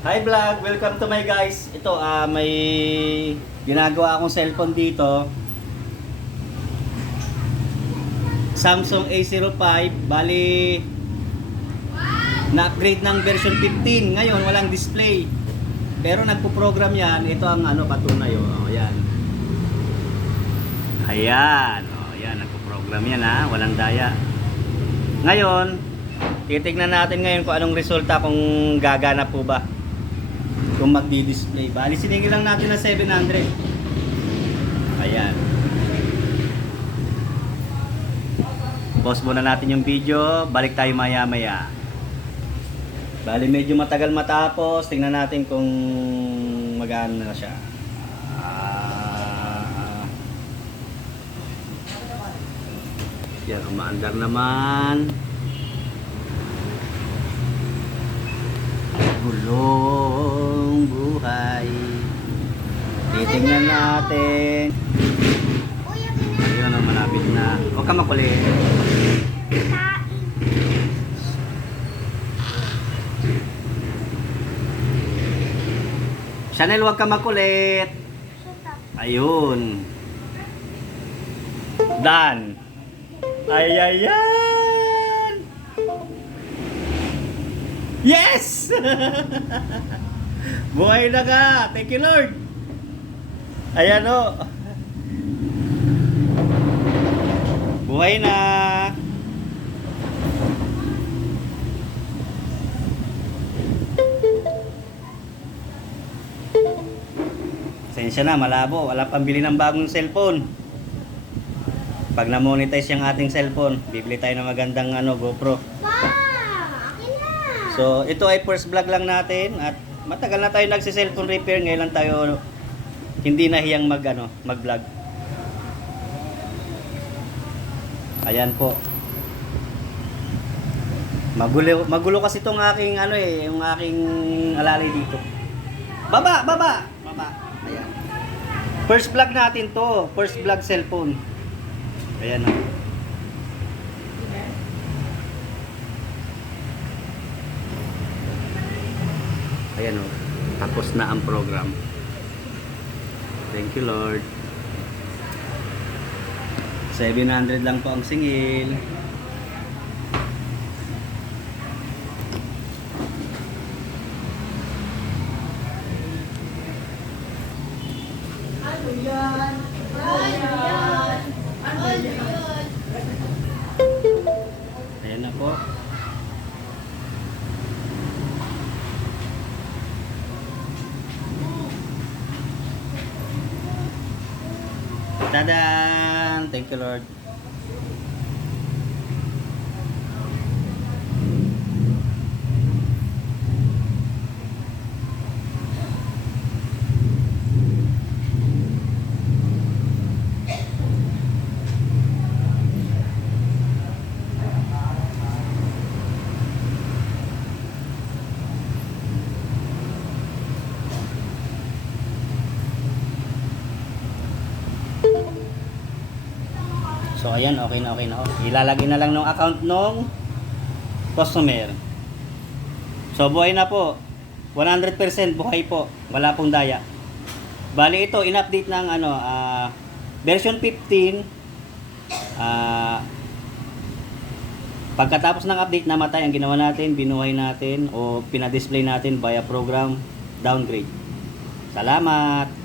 Hi vlog, welcome to my guys. Ito may ginagawa akong cellphone dito. Samsung A05, bali na-upgrade ng version 15. Ngayon walang display. Pero nagpo-program 'yan. Ito ang patunay yan. Ayan, yan nagpo-program 'yan walang daya. Ngayon, titingnan natin ngayon kung anong resulta kung gagana po ba. Kung magdi-display. Bali, siningil lang natin na 700. Ayan. Pause muna natin yung video. Balik tayo maya-maya. Bali, medyo matagal matapos. Tingnan natin kung magana na siya. Yan, umaandar naman. Gulong buhay. Titingnan natin. Ayun, malapit na. Huwag ka makulit. Chanel, huwag ka makulit. Ayun. Done. Ayan. Yes! Buhay na ka! Thank you, Lord! Ayan buhay na! Pasensya na, malabo. Wala pang bili ng bagong cellphone. Pag na-monetize yung ating cellphone, bibili tayo ng magandang GoPro. So, ito ay first vlog lang natin at matagal na tayo nagsi-cellphone repair. Ngayon lang tayo hindi nahiyang mag-vlog. Ayan po. Magulo kasi itong aking yung aking alalay dito. Baba. Ayan. First vlog natin to, first vlog cellphone. Ayan . Ayan tapos na ang program. Thank you, Lord. 700 lang po ang singil. Ano yan? Ayan na po. Tadaan! Thank you, Lord. So ayan, okay na. Ilalagay na lang ng account ng customer. So buhay na po. 100% buhay po. Wala pong daya. Bali ito, in-update ng version 15. Pagkatapos ng update, namatay ang ginawa natin, binuhay natin o pinadisplay natin via program downgrade. Salamat!